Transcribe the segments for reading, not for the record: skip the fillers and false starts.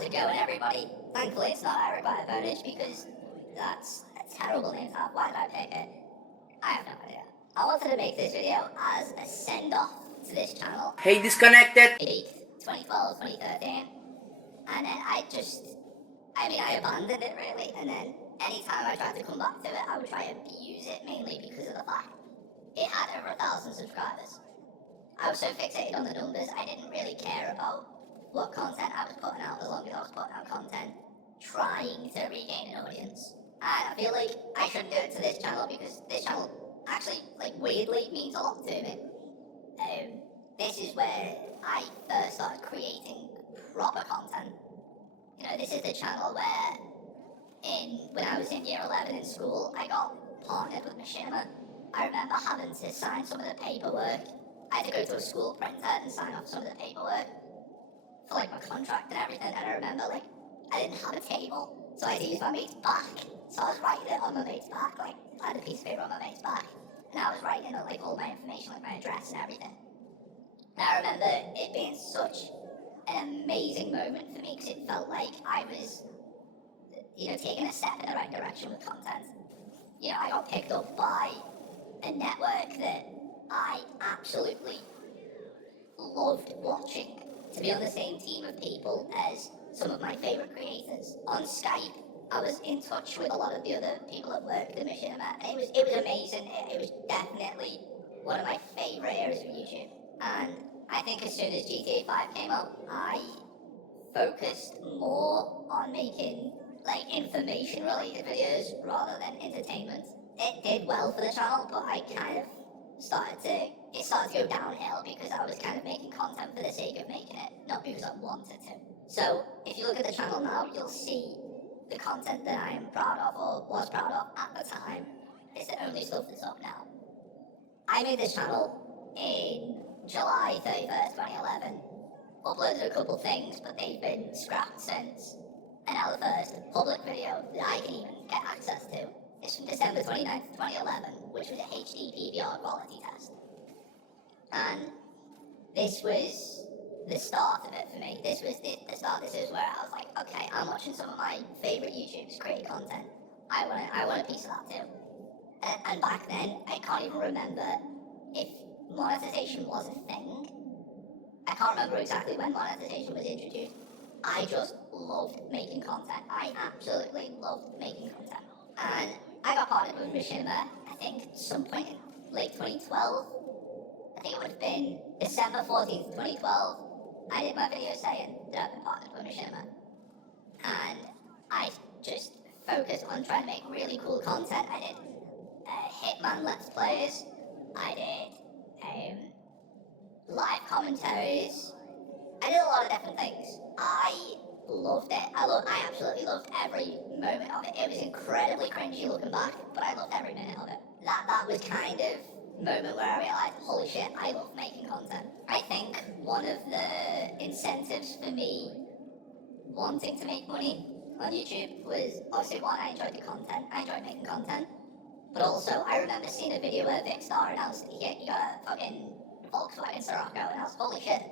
how's it going, everybody? Thankfully, it's not Eric by the Bonage because that's a terrible name to have. Why did I pick it? I have no idea. I wanted to make this video as a send-off to this channel. Hey, disconnected! 2012, 2013. And then I abandoned it really. And then anytime I tried to come back to it, I would try to abuse it mainly because of the fact it had over 1,000 subscribers. I was so fixated on the numbers, I didn't really care about what content I was putting out as long as I was putting out content trying to regain an audience. And I feel like I shouldn't do it to this channel because this channel actually, weirdly means a lot to me. This is where I first started creating proper content. You know, this is the channel where when I was in year 11 in school, I got partnered with Machinima. I remember having to sign some of the paperwork. I had to go to a school printer and sign off some of the paperwork for my contract and everything. And I remember I didn't have a table, so I had to use my mate's back. So I was writing it on my mate's back, I had a piece of paper on my mate's back, and I was writing all my information, my address and everything. And I remember it being such an amazing moment for me because it felt like I was, taking a step in the right direction with content. I got picked up by a network that I absolutely loved watching. To be on the same team of people as some of my favourite creators. On Skype, I was in touch with a lot of the other people that worked at Machinima, and it was amazing. It was definitely one of my favourite areas of YouTube. And I think as soon as GTA 5 came out, I focused more on making information-related videos rather than entertainment. It did well for the channel, but I kind of started to go downhill because I was kind of making content for the sake of making it, not because I wanted to. So if you look at the channel now, you'll see the content that I am proud of or was proud of at the time is the only stuff that's up now. I made this channel in July 31st, 2011. Uploaded a couple things, but they've been scrapped since. And now the first public video that I can even get access to is from December 29th, 2011, which was a HD PVR quality test. And this was the start of it for me. This was the start. This is where I was like, okay, I'm watching some of my favourite YouTubers create content. I want a piece of that too. And back then, I can't even remember if monetization was a thing. I can't remember exactly when monetization was introduced. I just loved making content. I absolutely loved making content. And I got partnered with Machinima, I think, at some point in late 2012. I think it would have been December 14th, 2012. I did my video saying that I've been partnered with Machinima. And I just focused on trying to make really cool content. I did Hitman Let's Plays. I did live commentaries. I did a lot of different things. I loved it. I absolutely loved every moment of it. It was incredibly cringy looking back, but I loved every minute of it. That was kind of the moment where I realised, holy shit, I love making content. I think one of the incentives for me wanting to make money on YouTube was obviously one, I enjoyed the content, I enjoyed making content, but also I remember seeing a video where Vicstar announced he got a fucking Volkswagen Sirocco, and I was, holy shit,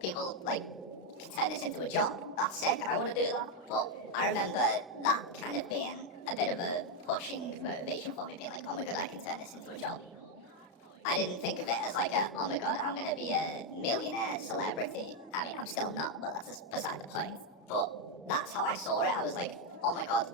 people can turn this into a job. That's sick, I want to do that. But I remember that kind of being a bit of a pushing motivation for me, being like, oh my god, I can turn this into a job. I didn't think of it as oh my god, I'm going to be a millionaire celebrity. I mean, I'm still not, but that's beside the point. But that's how I saw it. I was like, oh my god,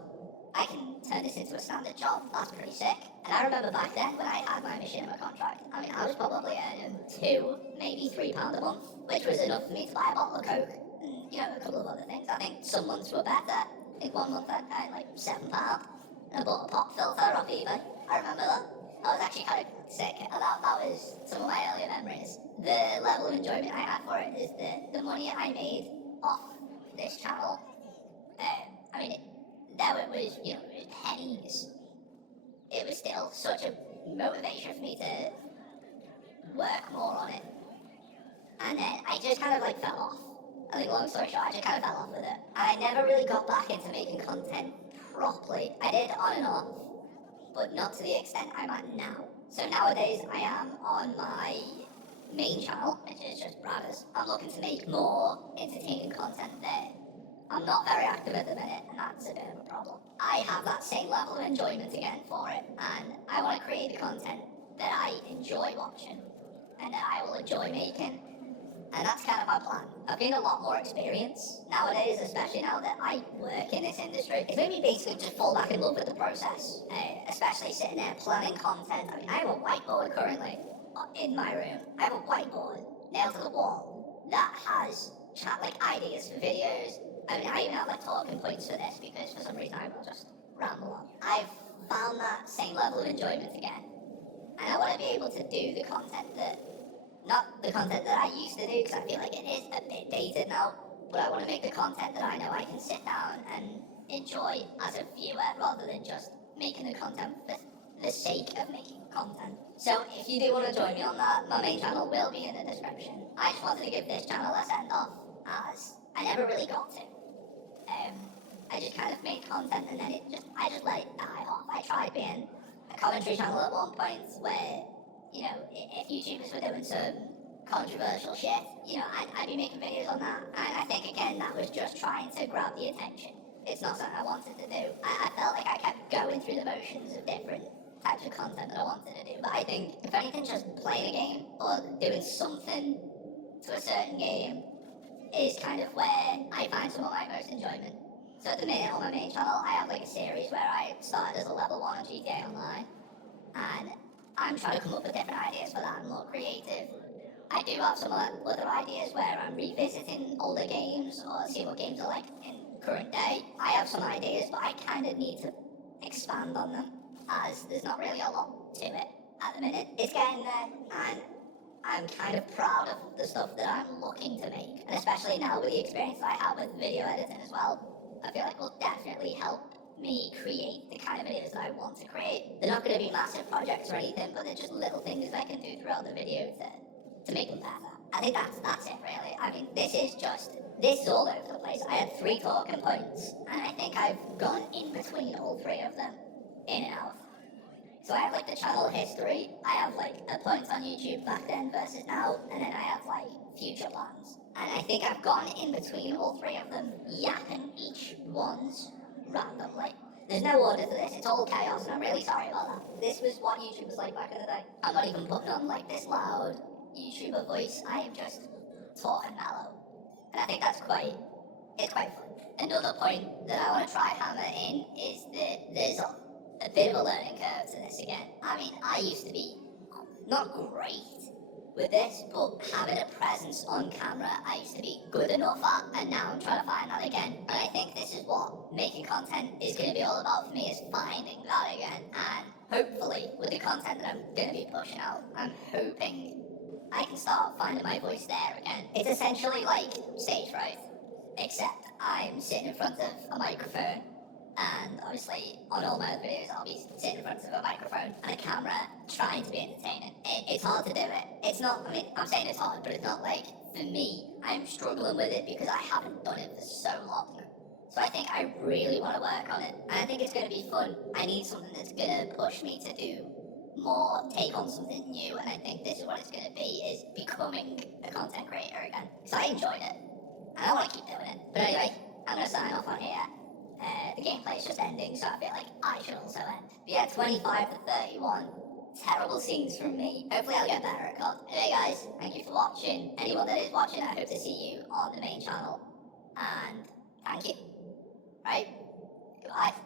I can turn this into a standard job. That's pretty sick. And I remember back then when I had my Machinima contract, I mean, I was probably earning £2, maybe £3 a month, which was enough for me to buy a bottle of Coke and, a couple of other things. I think some months were better. I think one month I had £7 and I bought a pop filter off eBay. I remember that. That was actually kind of sick. And that was some of my earlier memories. The level of enjoyment I had for it is the money I made off this channel. I mean, though it was, it was pennies, it was still such a motivation for me to work more on it. And then I just kind of fell off. I think long story short, I just kind of fell off with it. I never really got back into making content properly. I did on and off, but not to the extent I'm at now. So nowadays I am on my main channel, which is just Brothers. I'm looking to make more entertaining content there. I'm not very active at the minute, and that's a bit of a problem. I have that same level of enjoyment again for it, and I want to create the content that I enjoy watching and that I will enjoy making. And that's kind of my plan. I've gained a lot more experience nowadays, especially now that I work in this industry. It's made me basically just fall back in love with the process, especially sitting there planning content. I mean, I have a whiteboard currently in my room. I have a whiteboard nailed to the wall that has ideas for videos. I mean, I even have talking points for this because for some reason I will just ramble on. I've found that same level of enjoyment again, and I want to be able to do the content that, not the content that I used to do because I feel like it is a bit dated now, but I want to make the content that I know I can sit down and enjoy as a viewer rather than just making the content for the sake of making content. So if you do want to join me on that, my main channel will be in the description. I just wanted to give this channel a send off as I never really got to. I just kind of made content and then I just let it die off. I tried being a commentary channel at one point where, if YouTubers were doing some controversial shit, I'd be making videos on that. And I think again that was just trying to grab the attention. It's not something I wanted to do. I felt like I kept going through the motions of different types of content that I wanted to do. But I think if anything, just playing a game or doing something to a certain game is kind of where I find some of my most enjoyment. So at the minute on my main channel, I have a series where I started as a level 1 on GTA Online, and I'm trying to come up with different ideas for that and more creative. I do have some other ideas where I'm revisiting older games or seeing what games are like in current day. I have some ideas, but I kind of need to expand on them as there's not really a lot to it at the minute. It's getting there, and I'm kind of proud of the stuff that I'm looking to make, and especially now with the experience that I have with video editing as well, I feel like will definitely help me create the kind of videos that I want to create. They're not going to be massive projects or anything, but they're just little things I can do throughout the video to make them better. I think that's it really. I mean, this is all over the place. I had 3 talking points, and I think I've gone in between all 3 of them, in and out. So I have the channel history, I have a point on YouTube back then versus now, and then I have future plans. And I think I've gone in between all 3 of them, yapping each one's randomly. There's no order to this, it's all chaos, and I'm really sorry about that. This was what YouTube was like back in the day. I'm not even putting on this loud YouTuber voice, I am just talking mellow. And I think it's quite fun. Another point that I want to try hammer in is that there's a bit of a learning curve to this again. I mean, I used to be not great with this, but having a presence on camera, I used to be good enough at, and now I'm trying to find that again. And I think this is what making content is going to be all about for me, is finding that again. And hopefully, with the content that I'm going to be pushing out, I'm hoping I can start finding my voice there again. It's essentially like stage fright, except I'm sitting in front of a microphone, and obviously on all my other videos I'll be sitting in front of a microphone and a camera trying to be entertaining. It's hard to do it. It's not, I'm saying it's hard, but it's not for me, I'm struggling with it because I haven't done it for so long. So I think I really want to work on it, and I think it's going to be fun. I need something that's going to push me to do more, take on something new, and I think this is what it's going to be, is becoming a content creator again. So I enjoyed it, and I want to keep doing it. But anyway, I'm going to sign off on here. The gameplay is just ending, so I feel like I should also end. But yeah, 25 to 31. Terrible scenes from me. Hopefully I'll get better at COD. Anyway guys, thank you for watching. Anyone that is watching, I hope to see you on the main channel. And thank you.